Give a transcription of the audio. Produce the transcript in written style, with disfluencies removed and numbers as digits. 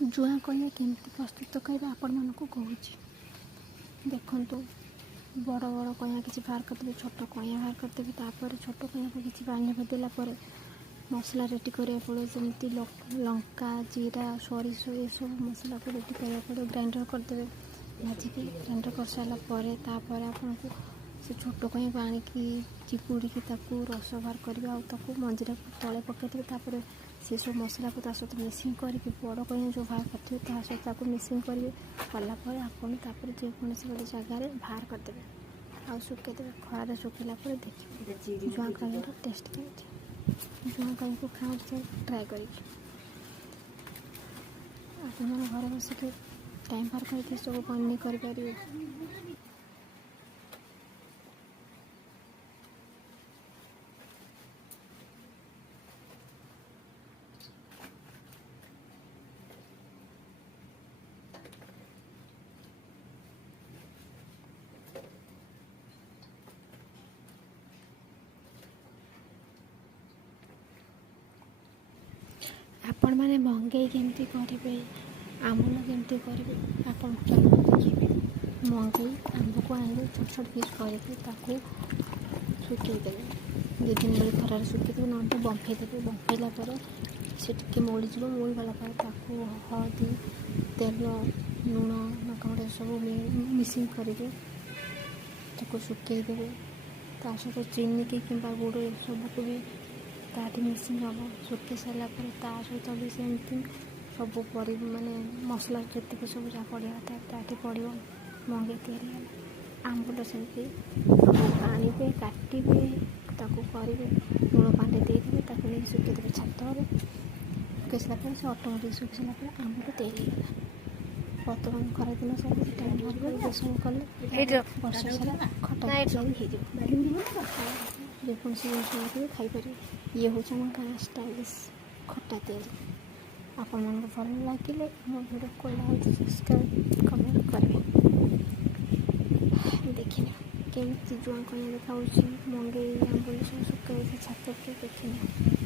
जुआ कन्या केमती प्रस्तुत करवा आपण मानक कहूँ देखु बड़ बड़ कन्या किसी बाहर करदेवे छोट कन्या बाहर करदेवे तापर छोट कन्या को किसी पानी देलापर मसला रेडी करा पड़े जमी लंका जीरा सोरिष ये सब मसला को रेडी करा पड़े ग्राइंडर करदेवे भाजिकी ग्राइंडर कर सारापर आपन को से छोट कहीं पानी चिपुड़ी रस बाहर करके मंजीरा तले पकईदेवे तापर से सब मसला को सहित मिक्सिंग करके बड़ कहीं जो बाहर करते सहित मिक्सिंग करेंगे कलापर आपन जेकोसी गोटे जगार बाहर करदेवे आ सुखेदेवे खरार सुखला देखिए जुआ कहीं टेस्ट के जुआ कहीं को खाओ ट्राए कर घर बसिक टाइम बाहर करके सब बनी करें। आपण मैंने मंगई केमती करेंगे आमूल केमती करेंगे आप देखिए मंगई आंब को आने छोट छोट पीस करके सुखेदेवे 2 दिन बड़े खरार सुखेदेवे ना तो बंफेदेवे बंफेला से टे मोड़ीज मोड़गला हलदी तेल लुण नकाटे सब मिक्सिंग करेंगे सुखेदेवे ता सहित चीनी की गुड़ सबको भी ताटी मिक्सिंग हम सुखी सारापर सहित भी सेमती सब पड़ माने मसला जी सब जहाँ पड़ा था ताटी पड़ो मंगे तैयारी आंबुल सेमती आने काटे करेंगे लुण पानी देदेवे नहीं सुखेदेवे छात सुखी सारापर से अटोमेटिक सुखी सारापर आंबुल तैयारी बर्तमान खरा दिन सब टाइम बाहर बेसन कले वर्ष सारा खटा जेकोसी जिन खाईपर ये हूँ आम गाँ स्टाइलिश खटा तैयारी आपण मन भल लगे मो भिडियो को लाइक सब्सक्राइब कमेंट करेंगे देखिए केमती जुआ कन्या देखा मंगई आंबुल सब सुखाई छात देखिए।